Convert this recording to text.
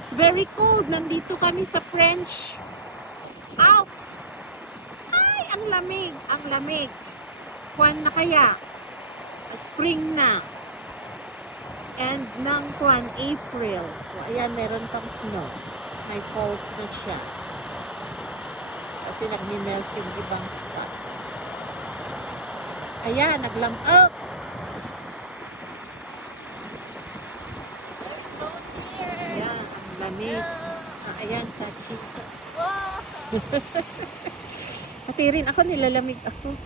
it's very cold. Nandito kami sa French Alps. Ay, ang lamig, ang lamig. Kuwan na kaya? Spring na. And ng kuwan, April. So, ayan, meron pang snow. May falls na siya. Kasi nag-melt yung ibang spot. Ayan, oh! Ayan, ang lamig. Ayan, Sachi. Pati rin ako, nilalamig ako.